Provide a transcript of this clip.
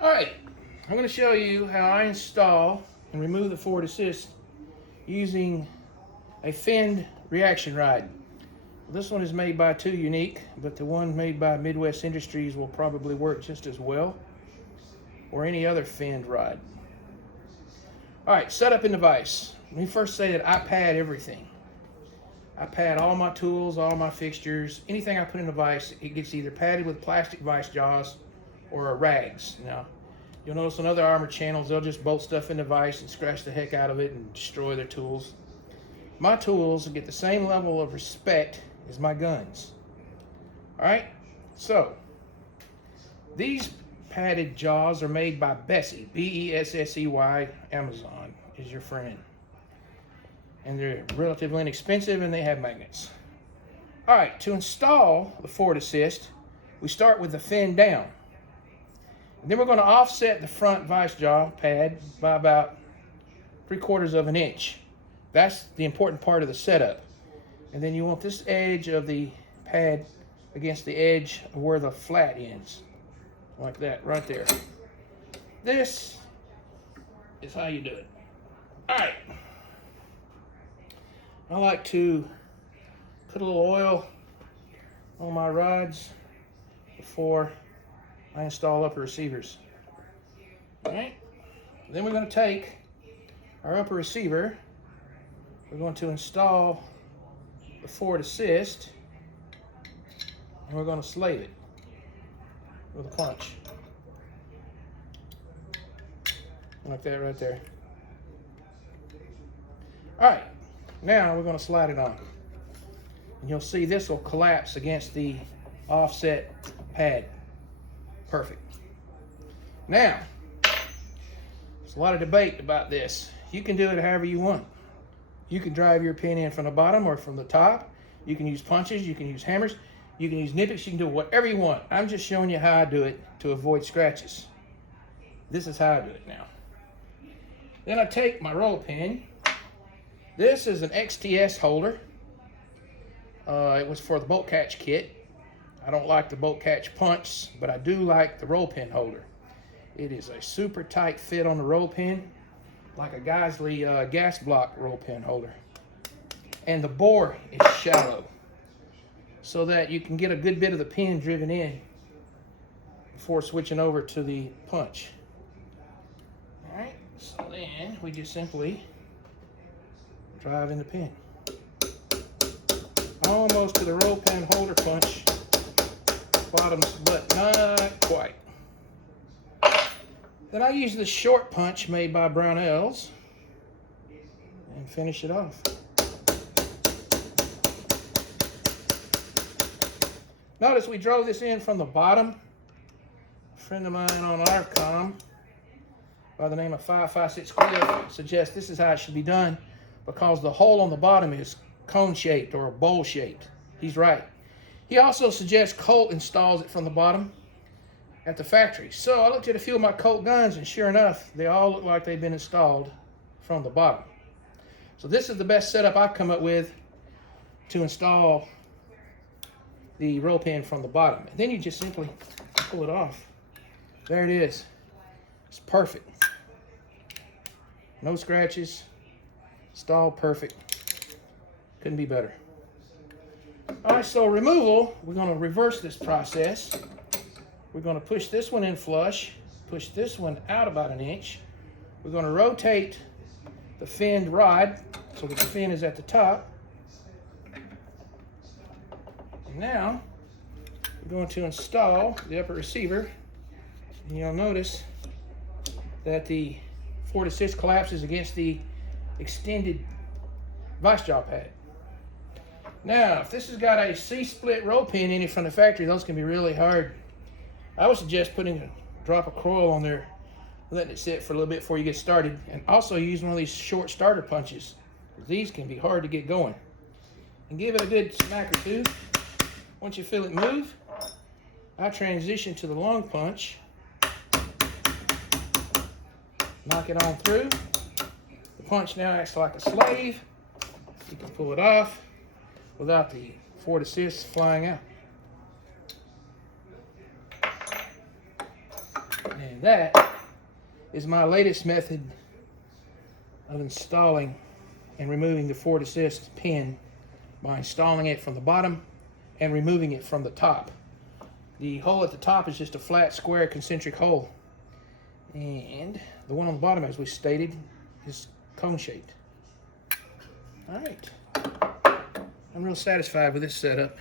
All right, I'm going to show you how I install and remove the forward assist using a finned reaction rod. This one is made by Two Unique, but the one made by Midwest Industries will probably work just as well, or any other finned rod. All right, setup and device. Let me first say that I pad everything. I pad all my tools, all my fixtures, anything I put in the vise, it gets either padded with plastic vise jaws or rags. Now, you'll notice on other armor channels, they'll just bolt stuff in the vise and scratch the heck out of it and destroy their tools. My tools get the same level of respect as my guns. All right, so these padded jaws are made by Bessey, B-E-S-S-E-Y. Amazon is your friend. And they're relatively inexpensive and they have magnets. All right, to install the forward assist, we start with the fin down. And then we're going to offset the front vice jaw pad by about 3/4 of an inch. That's the important part of the setup. And then you want this edge of the pad against the edge of where the flat ends. Like that, right there. This is how you do it. All right. I like to put a little oil on my rods before I install upper receivers. All right. Then we're going to take our upper receiver. We're going to install the forward assist, and we're going to slave it with a punch. Like that right there. All right. Now we're going to slide it on. And you'll see this will collapse against the offset pad. Perfect. Now, there's a lot of debate about this. You can do it however you want. You can drive your pin in from the bottom or from the top. You can use punches, you can use hammers, you can use nippets, you can do whatever you want. I'm just showing you how I do it to avoid scratches. This is how I do it now. Then I take my roll pin. This is an XTS holder. It was for the bolt catch kit. I don't like the bolt catch punch, but I do like the roll pin holder. It is a super tight fit on the roll pin, like a Geisley gas block roll pin holder. And the bore is shallow, so that you can get a good bit of the pin driven in before switching over to the punch. All right, so then we just simply drive in the pin. Almost to the roll pin holder punch bottoms, but not quite. Then I use the short punch made by Brownells and finish it off. Notice we drove this in from the bottom. A friend of mine on ARCOM by the name of 556 Cliff suggests this is how it should be done, because the hole on the bottom is cone-shaped or bowl-shaped. He's right. He also suggests Colt installs it from the bottom at the factory. So I looked at a few of my Colt guns, and sure enough, they all look like they've been installed from the bottom. So this is the best setup I've come up with to install the roll pin from the bottom. And then you just simply pull it off. There it is. It's perfect. No scratches. Installed perfect. Couldn't be better. All right, so removal, we're going to reverse this process. We're going to push this one in flush, push this one out about an inch. We're going to rotate the finned rod so that the fin is at the top. And now we're going to install the upper receiver. And you'll notice that the forward assist collapses against the extended vice jaw pad. Now, if this has got a C-split roll pin in it from the factory, those can be really hard. I would suggest putting a drop of coil on there, letting it sit for a little bit before you get started, and also use one of these short starter punches. These can be hard to get going. And give it a good smack or two. Once you feel it move, I transition to the long punch. Knock it on through. The punch now acts like a slave. You can pull it off without the forward assist flying out. And And that is my latest method of installing and removing the Ford Assist pin, by installing it from the bottom and removing it from the top. The hole at the top is just a flat, square, concentric hole. And the one on the bottom, as we stated, is cone-shaped. All right. I'm real satisfied with this setup.